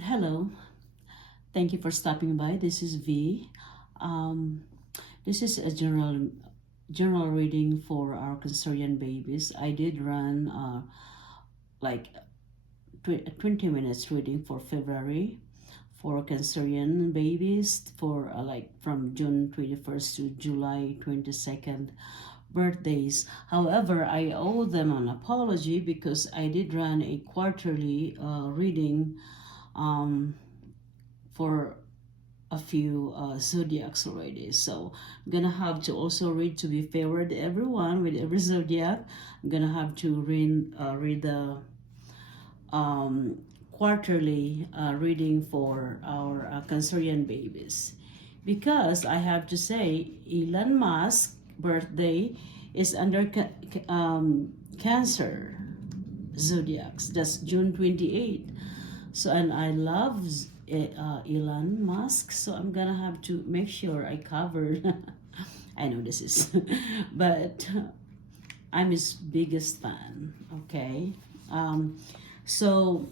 Hello, thank you for stopping by. This is V. Um, this is a general reading for our Cancerian babies. I did run like 20 minutes reading for February for Cancerian babies for like from June 21st to July 22nd birthdays. However, I owe them an apology because I did run a quarterly reading um, for a few zodiacs already. So I'm gonna have to also read to be favored everyone with every zodiac. I'm gonna have to read the um, quarterly reading for our Cancerian babies. Because I have to say, Elon Musk birthday is under Cancer zodiacs. That's June 28th. So, and I love Elon Musk, so I'm gonna have to make sure I cover. I know this is, but I'm his biggest fan. Okay, so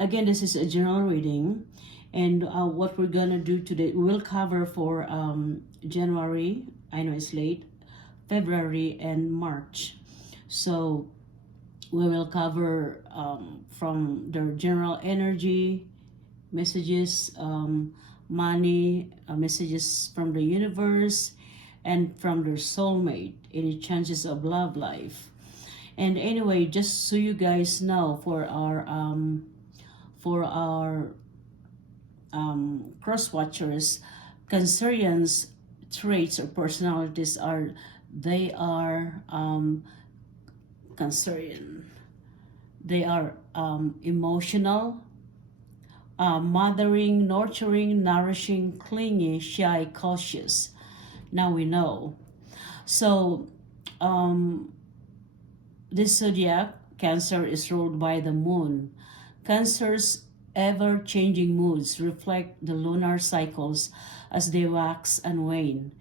again, this is a general reading, and what we're gonna do today, we'll cover for January. I know it's late, February and March. So we will cover from their general energy messages, money, messages from the universe, and from their soulmate, any chances of love life. And anyway, just so you guys know, for our cross watchers, Cancerians traits or personalities are they are Cancerian. They are emotional, mothering, nurturing, nourishing, clingy, shy, cautious. Now we know. So, um, this zodiac, Cancer, is ruled by the moon. Cancer's ever changing moods reflect the lunar cycles as they wax and wane.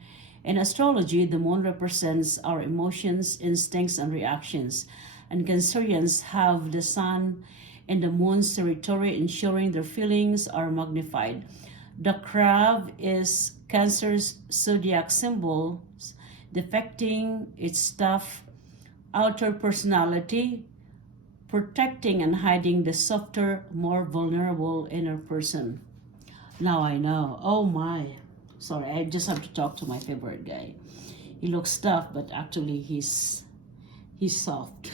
In astrology, the moon represents our emotions, instincts, and reactions, and Cancerians have the sun in the moon's territory, ensuring their feelings are magnified. The crab is Cancer's zodiac symbol, depicting its tough outer personality, protecting and hiding the softer, more vulnerable inner person. Now I know. Oh my. Sorry, I just have to talk to my favorite guy. He looks tough, but actually he's soft.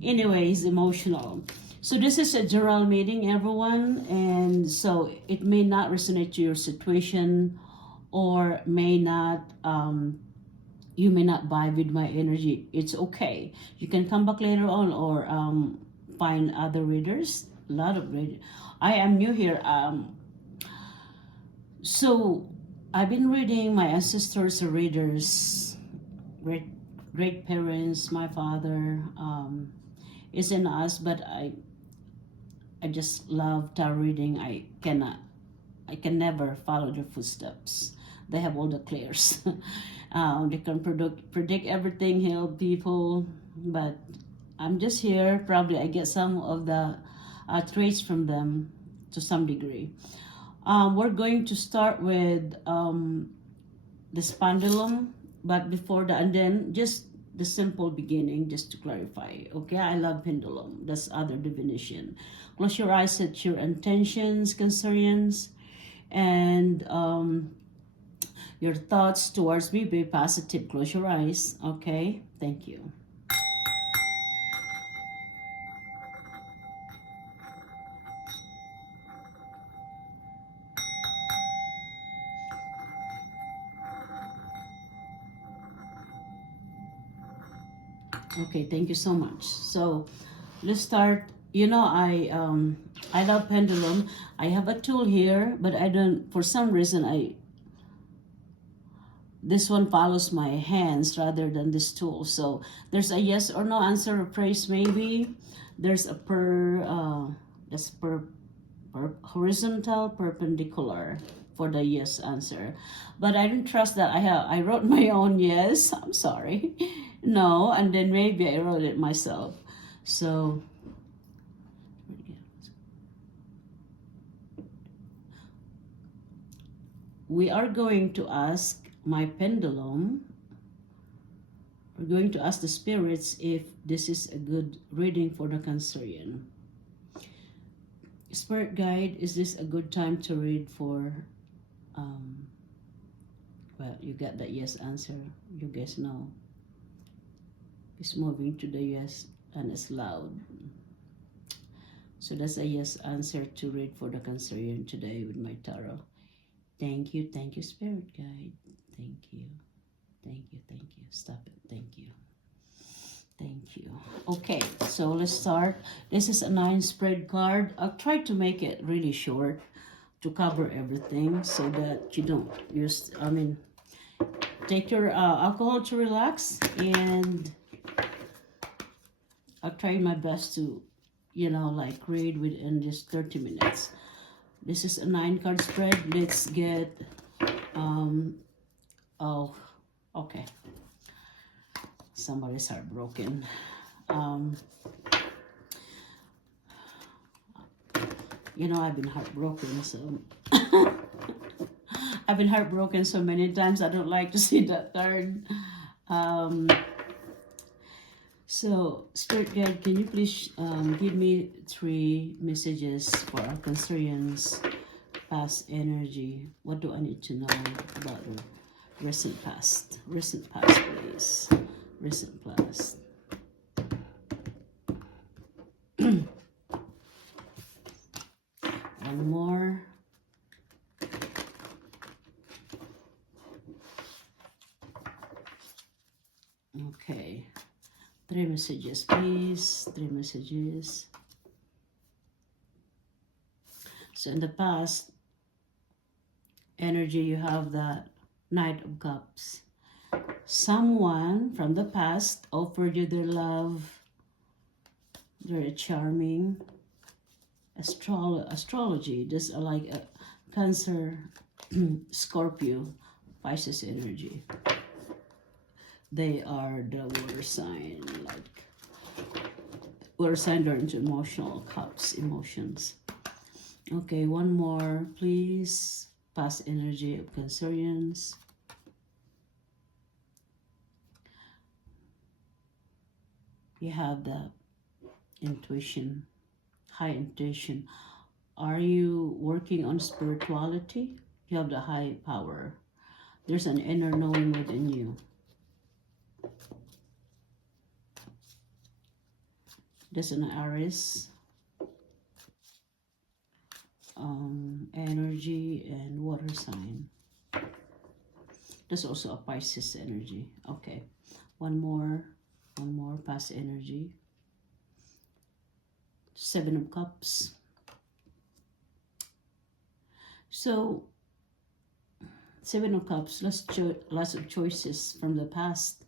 Anyway, he's emotional. So this is a general meeting, everyone, and so it may not resonate to your situation, or may not. You may not vibe with my energy. It's okay. You can come back later on, or find other readers. A lot of readers. I am new here. So I've been reading my ancestors' readers, great parents, my father is in us, but I just love tarot reading. I can never follow their footsteps. They have all the clears. They can predict everything, help people, but I'm just here. Probably I get some of the traits from them to some degree. We're going to start with this pendulum, but before that, and then just the simple beginning, just to clarify. Okay, I love pendulum. That's other definition. Close your eyes, set your intentions, Cancerians, and your thoughts towards me be positive. Close your eyes. Okay, thank you. Okay, thank you so much. So let's start. You know, I love pendulum. I have a tool here, but I don't. For some reason, I this one follows my hands rather than this tool. So there's a yes or no answer, a praise maybe. There's a that's per horizontal, perpendicular for the yes answer. But I didn't trust that. I wrote my own yes. I'm sorry. No, and then maybe I wrote it myself. So we are going to ask my pendulum, we're going to ask the spirits if this is a good reading for the Cancerian. Spirit guide, is this a good time to read for, well, you got that yes answer. You guys know. It's moving to the yes and it's loud. So that's a yes answer to read for the Cancerian today with my tarot. Thank you, Spirit Guide. Thank you. Stop it. Thank you. Okay, so let's start. This is a 9 spread card. I'll try to make it really short to cover everything so that you don't use, take your alcohol to relax, and I'll try my best to, read within just 30 minutes. This is a 9 card spread. Let's get, oh, okay. Somebody's heartbroken. I've been heartbroken, so I've been heartbroken so many times. I don't like to see that card. So, Spirit Guide, can you please give me 3 messages for our Cancerians' past energy? What do I need to know about the recent past? Recent past, please. Recent past. One more. Okay. 3 messages, please. 3 messages. So in the past energy, you have that Knight of Cups. Someone from the past offered you their love, very charming. Astrology, just like a Cancer, Scorpio, Pisces energy. They are the water sign, water sign are into emotional cups, emotions. Okay, one more, please. Past energy of Cancerians. You have the intuition, high intuition. Are you working on spirituality? You have the high power. There's an inner knowing within you. There's an Aries energy and water sign. There's also a Pisces energy. Okay, one more past energy. 7 of Cups. So 7 of Cups, lots of choices from the past.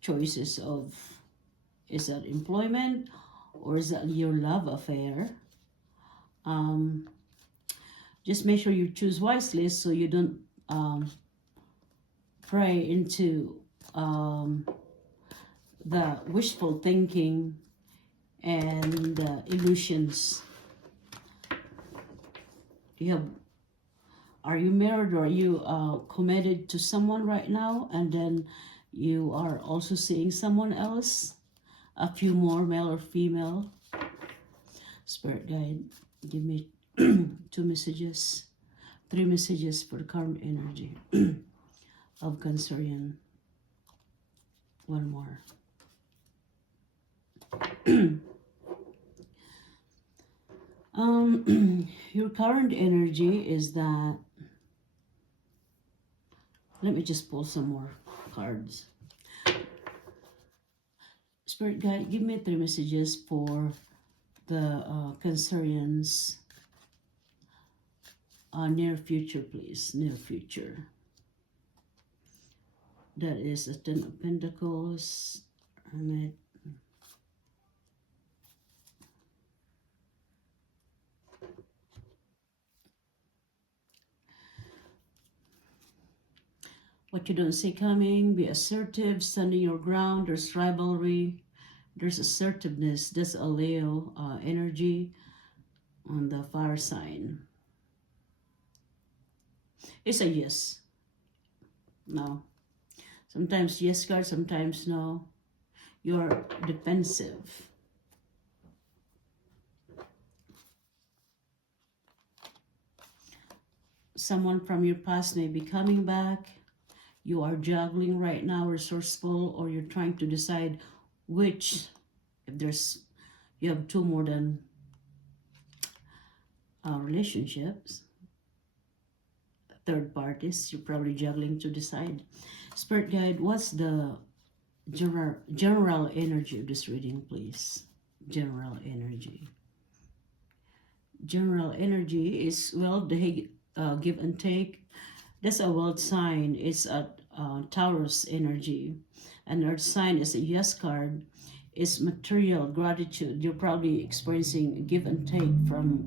Choices of, is that employment or is that your love affair? Just make sure you choose wisely so you don't pray into the wishful thinking and illusions. Are you married, or are you committed to someone right now, and then you are also seeing someone else? A few more, male or female. Spirit Guide, give me 2 messages, 3 messages for the current energy of Cancerian. One more. Your current energy is that, let me just pull some more cards. Spirit Guide, give me 3 messages for the Cancerians' near future, please. Near future. That is a 10 of Pentacles, Hermit. What you don't see coming, be assertive, standing your ground. There's rivalry, there's assertiveness. That's a Leo energy on the fire sign. It's a yes. No. Sometimes yes card, sometimes no. You're defensive. Someone from your past may be coming back. You are juggling right now, resourceful, or you're trying to decide which, if there's, you have two more than relationships, third parties, you're probably juggling to decide. Spirit guide, what's the general energy of this reading, please? General energy. General energy is, well, the give and take. That's a world sign. It's a Taurus energy. And earth sign is a yes card. It's material gratitude. You're probably experiencing give and take from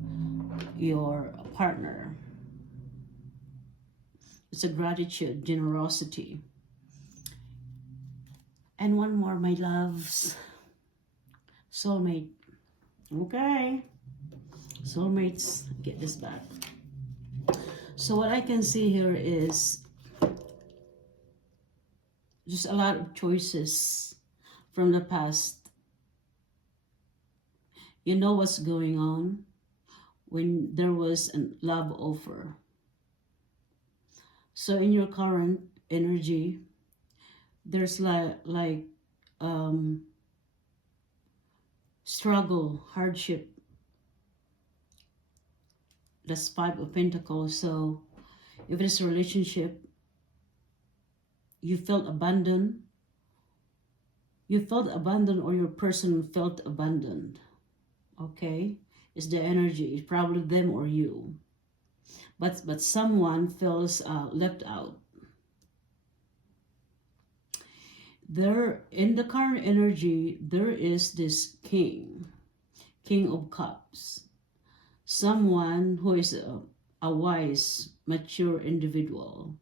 your partner. It's a gratitude, generosity. And one more, my loves. Soulmate. Okay. Soulmates, get this back. So what I can see here is just a lot of choices from the past. You know what's going on when there was a love offer. So in your current energy, there's like struggle, hardship. That's Five of Pentacles. So if it's a relationship, you felt abandoned. You felt abandoned, or your person felt abandoned. Okay? It's the energy. It's probably them or you. But someone feels left out. There, in the current energy, there is this king of cups. Someone who is a wise, mature individual.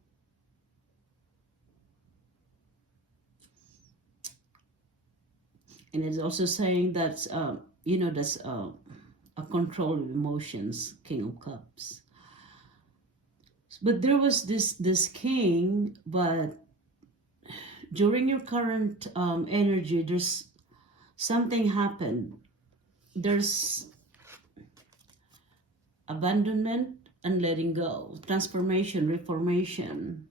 And it's also saying that, that's a control of emotions, King of Cups. But there was this king, but during your current energy, there's something happened. There's abandonment and letting go, transformation, reformation.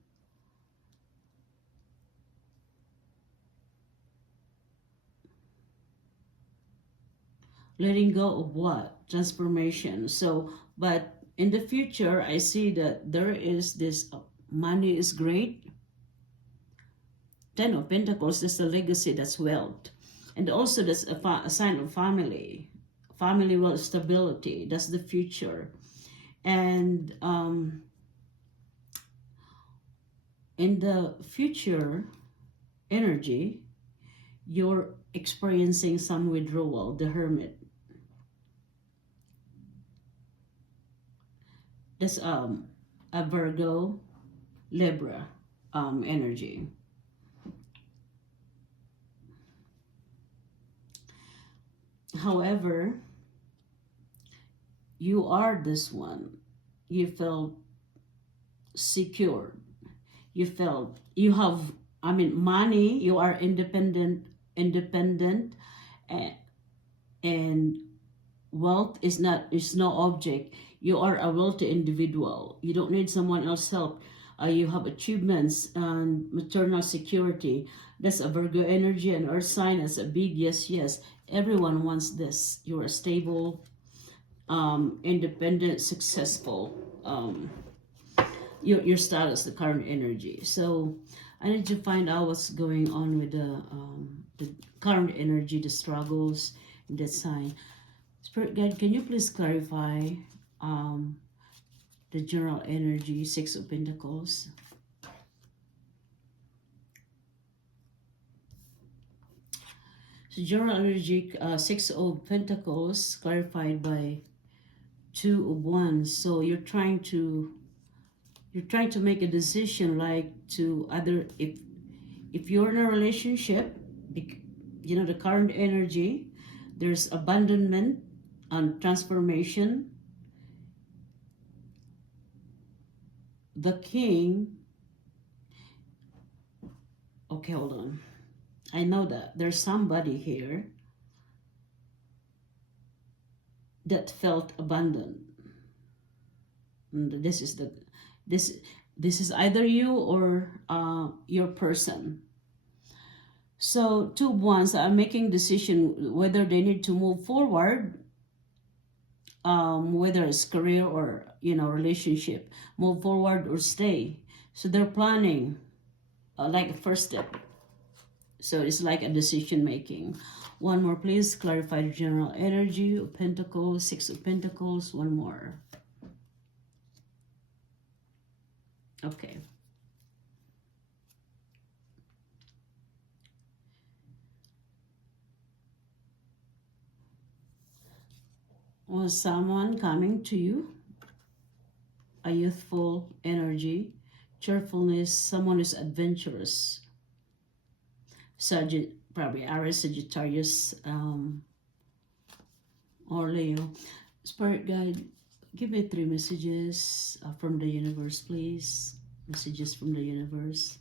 Letting go of what? Transformation. So, but in the future, I see that there is this money is great. Ten of Pentacles, that's the legacy, that's wealth. And also that's a sign of family. Family wealth, stability, that's the future. And in the future energy, you're experiencing some withdrawal, the Hermit. That's a Virgo, Libra energy. However, you are this one. You felt secure. You felt you have, money. You are independent, and wealth is no object. You are a wealthy individual. You don't need someone else's help. You have achievements and maternal security. That's a Virgo energy, and earth sign is a big yes. Everyone wants this. You're a stable, independent, successful. Your status, the current energy. So I need to find out what's going on with the current energy, the struggles in that sign. Spirit guide, can you please clarify the general energy, Six of Pentacles? So general energy, Six of Pentacles, clarified by Two of Wands. So you're trying to make a decision, like to either, if you're in a relationship, the current energy, there's abandonment and transformation. the king, okay, hold on. I know that there's somebody here that felt abandoned. And this this is either you or your person. So two ones are making decision whether they need to move forward, whether it's career or relationship, move forward or stay. So they're planning like a first step. So it's like a decision making. One more, please. Clarify the general energy of Pentacles, Six of Pentacles. One more. Okay. Was someone coming to you? A youthful energy, cheerfulness, someone who's adventurous. Probably Aries, Sagittarius, or Leo. Spirit guide, give me 3 messages from the universe, please. Messages from the universe.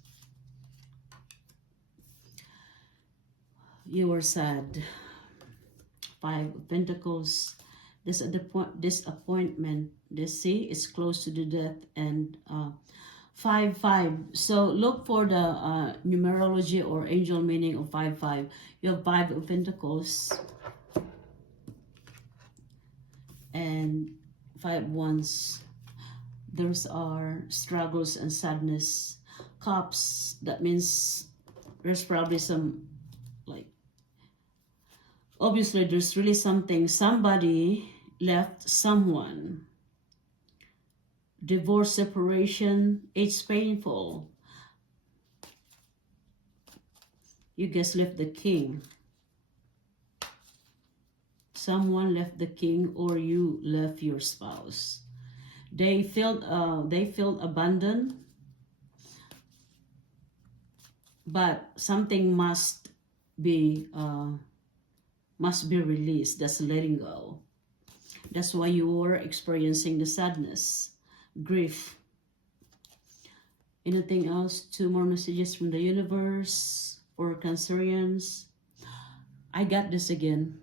You are sad. 5 of Pentacles. Disappointment. This see is close to the death, and 5. So look for the numerology or angel meaning of 5. You have 5 of Pentacles and 5 wands. Those are struggles and sadness. Cups, that means there's probably some, like, obviously there's really something. Somebody left someone. Divorce, separation, it's painful. You guys left the king. Someone left the king, or you left your spouse. They felt abandoned, but something must be released. That's letting go. That's why you are experiencing the sadness, grief. Anything else? 2 more messages from the universe for Cancerians. I got this again.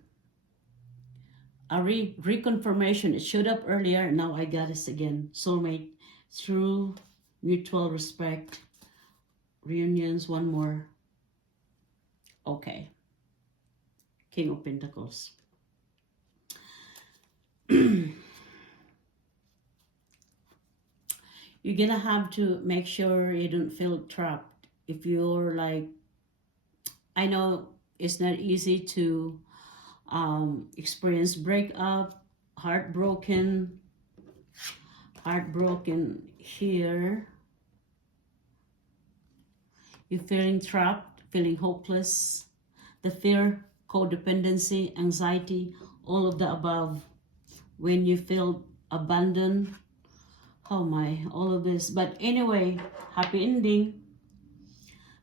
A reconfirmation. It showed up earlier. Now I got this again. Soulmate, through mutual respect, reunions. One more. Okay. King of Pentacles. You're gonna have to make sure you don't feel trapped. If you're like, I know it's not easy to experience breakup, heartbroken here. You're feeling trapped, feeling hopeless, the fear, codependency, anxiety, all of the above. When you feel abandoned, oh my, all of this. But anyway, happy ending.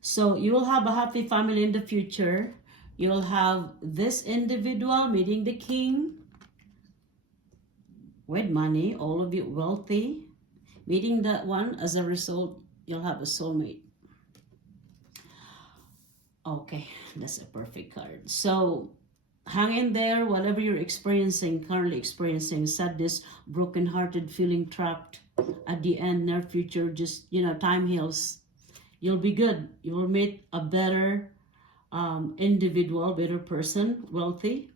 So you will have a happy family in the future. You'll have this individual meeting the king with money, all of you wealthy, meeting that one. As a result, you'll have a soulmate. Okay, that's a perfect card. So hang in there, whatever you're currently experiencing, sadness, broken-hearted, feeling trapped. At the end, near future, just, time heals. You'll be good. You will meet a better individual, better person, wealthy.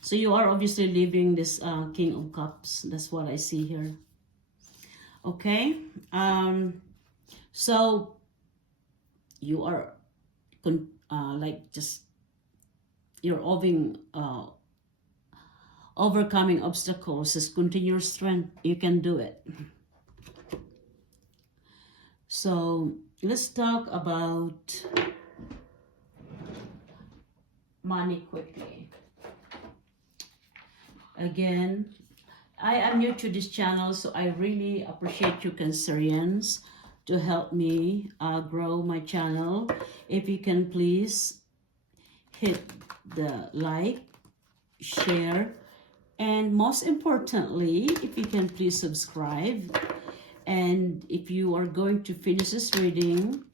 So you are obviously living this King of Cups. That's what I see here. Okay. So you are you're overcoming obstacles. Just continue strength. You can do it. So let's talk about money quickly. Again, I am new to this channel, so I really appreciate you Cancerians to help me grow my channel. If you can please hit the like, share, and most importantly, if you can please subscribe. And if you are going to finish this reading,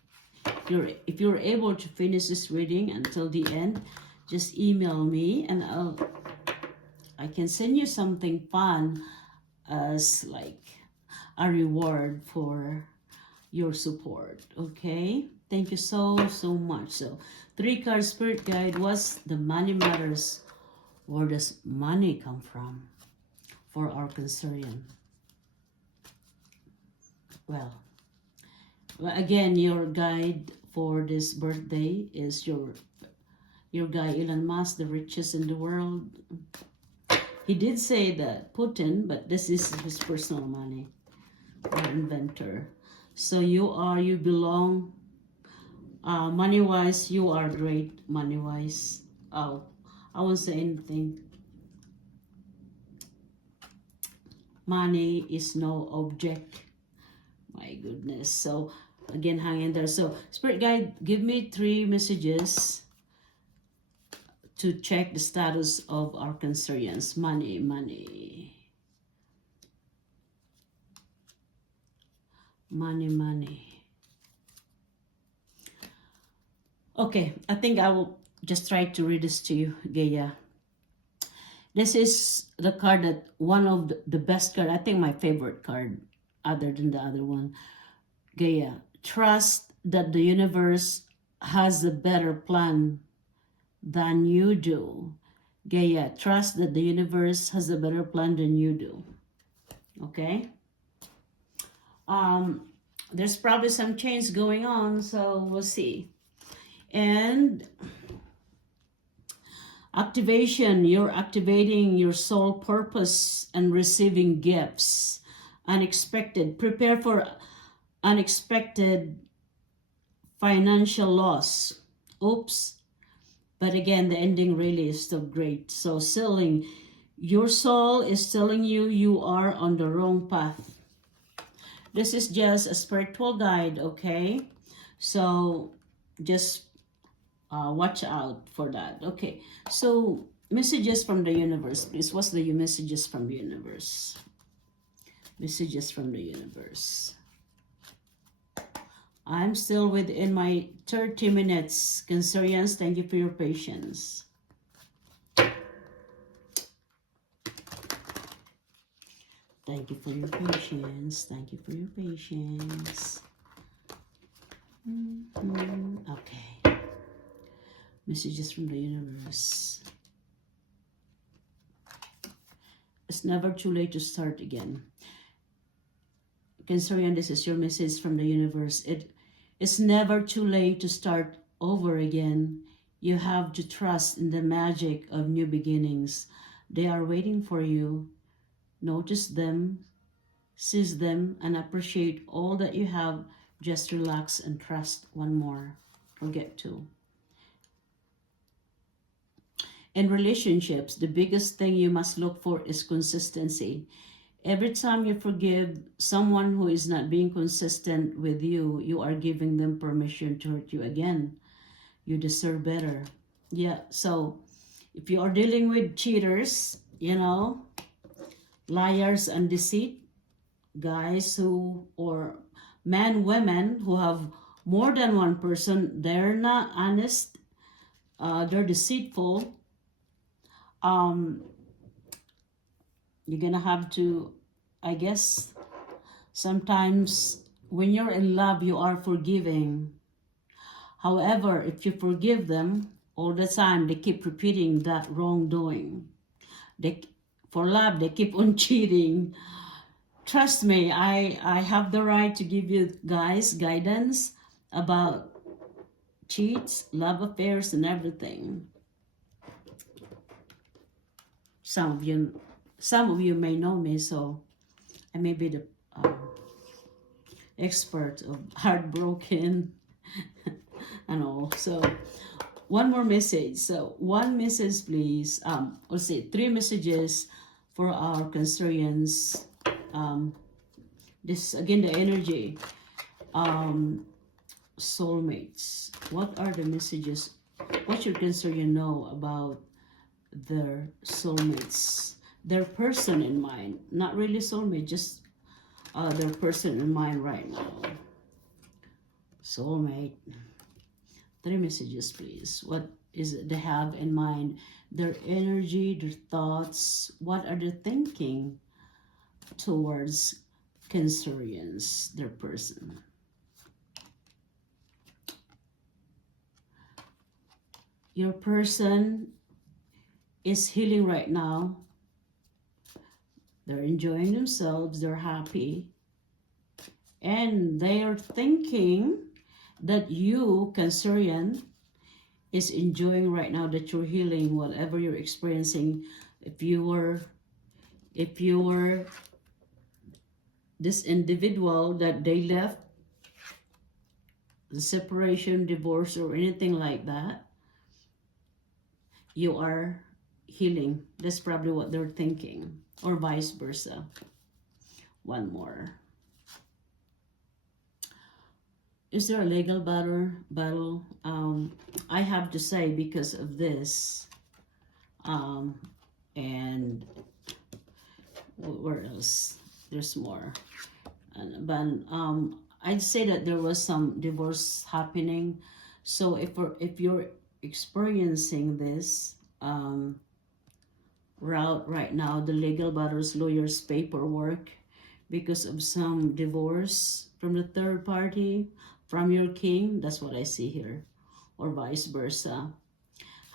if you're able to finish this reading until the end, just email me and I can send you something fun as like a reward for your support. Okay, thank you so much. So 3 card spirit guide, what's the money matters? Where does money come from for our Cancerian? Well, again, your guide for this birthday is your guy Elon Musk, the richest in the world. He did say that Putin, but this is his personal money, our inventor. So you belong, money-wise, you are great money-wise. Oh, I won't say anything. Money is no object. My goodness. So again, hang in there. So spirit guide, give me 3 messages to check the status of our Cancerians. Money, money. Money, money. Okay, I think I will just try to read this to you, Gaia. This is the card that one of the best card, I think my favorite card other than the other one. Gaia, trust that the universe has a better plan than you do. Gaia, trust that the universe has a better plan than you do. Okay? There's probably some change going on, so we'll see. And activation, you're activating your soul purpose and receiving gifts. Unexpected, prepare for unexpected financial loss. Oops. But again, the ending really is still great. So sealing, your soul is telling you you are on the wrong path. This is just a spiritual guide, okay? So just watch out for that. Okay, so messages from the universe, please. What's the messages from the universe? Messages from the universe. I'm still within my 30 minutes. Cancerians, thank you for your patience. Thank you for your patience. Thank you for your patience. Okay. Messages from the universe. It's never too late to start again. Cancerian, this is your message from the universe. It's never too late to start over again. You have to trust in the magic of new beginnings. They are waiting for you. Notice them, seize them, and appreciate all that you have. Just relax and trust one more. Forget to. In relationships, the biggest thing you must look for is consistency. Every time you forgive someone who is not being consistent with you, you are giving them permission to hurt you again. You deserve better. Yeah, so if you are dealing with cheaters, you know, liars and deceit, guys who, or men, women who have more than one person, they're not honest, they're deceitful. You're gonna have to, I guess, sometimes when you're in love, you are forgiving. However, if you forgive them all the time, they keep repeating that wrongdoing. For love, they keep on cheating. Trust me, I have the right to give you guys guidance about cheats, love affairs, and everything. Some of you may know me, so I may be the expert of heartbroken and all. So one more message. So one message, please. Let's see, 3 messages for our Cancerians. This again, the energy. Soulmates. What are the messages? What should Cancerian know about their soulmates? Their person in mind, not really soulmate, just Their person in mind right now. Soulmate. 3 messages, please. What is it they have in mind? Their energy, their thoughts. What are they thinking towards Cancerians, their person? Your person is healing right now. They're enjoying themselves. They're happy. And they are thinking that you, Cancerian, is enjoying right now, that you're healing whatever you're experiencing. If you were this individual that they left, the separation, divorce, or anything like that, you are healing. That's probably what they're thinking, or vice versa. One more. Is there a legal battle? I have to say, because of this, and where else? There's more. But I'd say that there was some divorce happening. So if you're experiencing this route right now, the legal battles, lawyers, paperwork, because of some divorce from the third party, from your king, that's what I see here, or vice versa.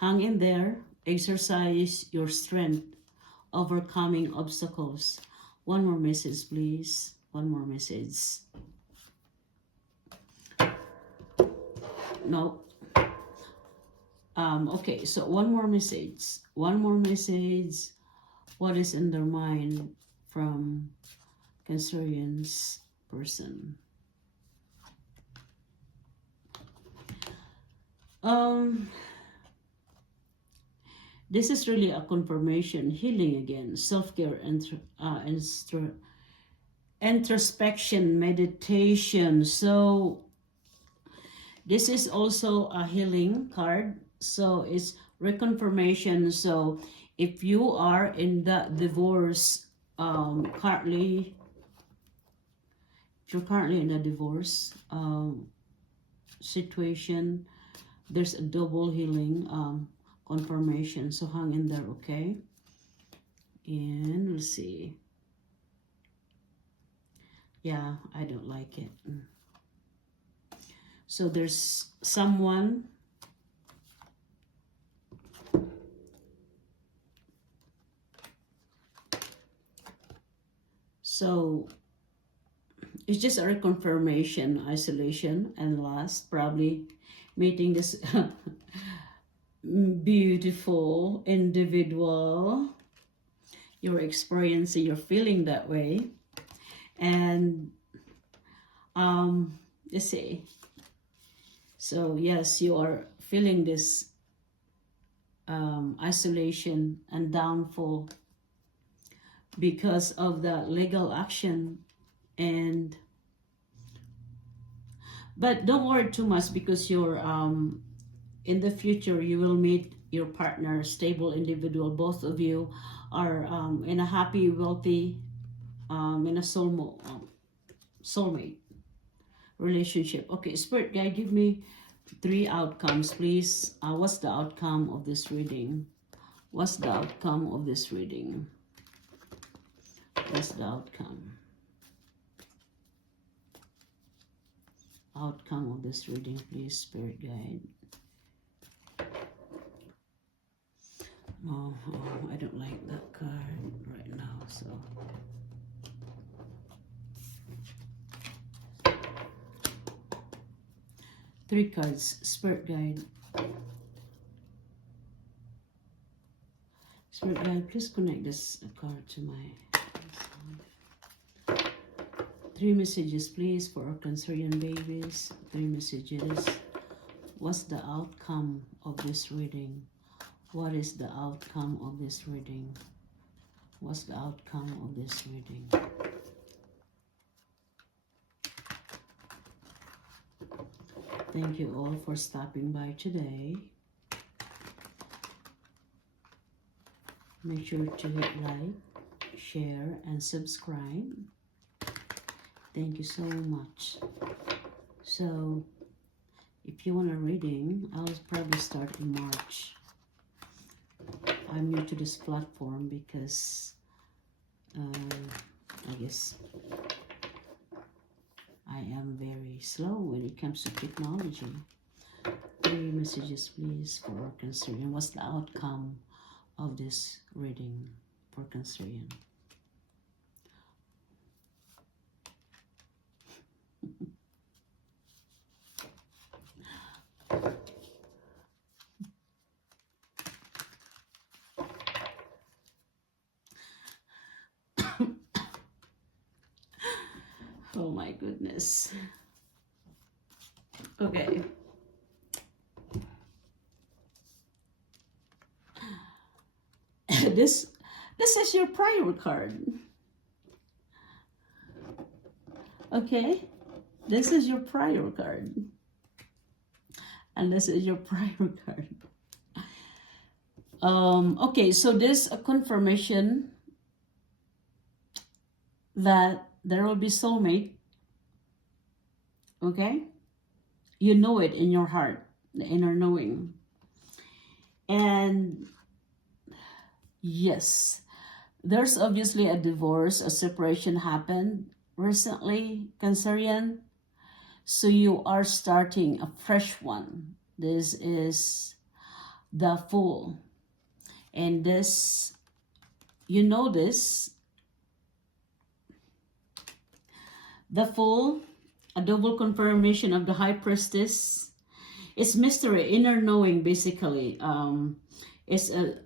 Hang in there, exercise your strength, overcoming obstacles. One more message, please. One more message. No. Okay, so one more message. One more message. What is in their mind from Cancerian's person? This is really a confirmation, healing again, self-care, introspection, meditation. So this is also a healing card. So it's reconfirmation. So if you are in the divorce, currently, if you're currently in a divorce situation, there's a double healing confirmation. So hang in there, okay? And we'll see. Yeah, I don't like it. So there's someone so it's just a reconfirmation, isolation, and last, probably meeting this beautiful individual. You're experiencing, you're feeling that way. And let's see. So yes, you are feeling this isolation and downfall because of the legal action. And but don't worry too much, because you're in the future you will meet your partner, stable individual. Both of you are in a happy, wealthy, in a soulmate relationship. Okay, Spirit Guide, give me 3 outcomes, please. What's the outcome of this reading? What's the outcome of this reading? What's the outcome? Outcome of this reading, please, Spirit Guide. Oh, I don't like that card right now, so. Three cards, Spirit Guide. Spirit Guide, please connect this card to my 3 messages, please, for our Cancerian babies. 3 messages. What's the outcome of this reading? What is the outcome of this reading? What's the outcome of this reading? Thank you all for stopping by today. Make sure to hit like, share, and subscribe. Thank you so much. So, if you want a reading, I'll probably start in March. I'm new to this platform because I guess I am very slow when it comes to technology. 3 messages, please, for Cancerian. What's the outcome of this reading for Cancerian? Oh my goodness. Okay. this is your prior card. Okay? This is your prior card. And this is your prior card. Okay, so this a confirmation that there will be soulmate. Okay? You know it in your heart, the inner knowing. And yes, there's obviously a divorce, a separation happened recently, Cancerian. So you are starting a fresh one. This is the Fool. And this, you know this, the Fool, a double confirmation of the High Priestess. It's mystery, inner knowing, basically. It's a,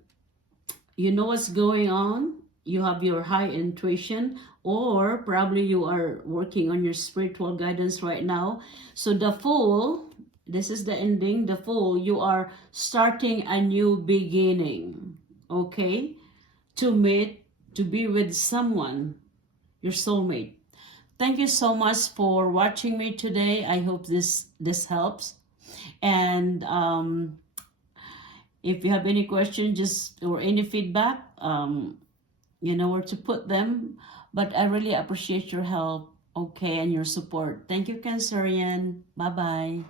you know what's going on. You have your high intuition, or probably you are working on your spiritual guidance right now. So the Fool, this is the ending. The Fool, you are starting a new beginning. Okay, to meet, to be with someone, your soulmate. Thank you so much for watching me today. I hope this helps. And if you have any questions, just or any feedback, you know where to put them. But I really appreciate your help, okay, and your support. Thank you, Cancerian. Bye bye.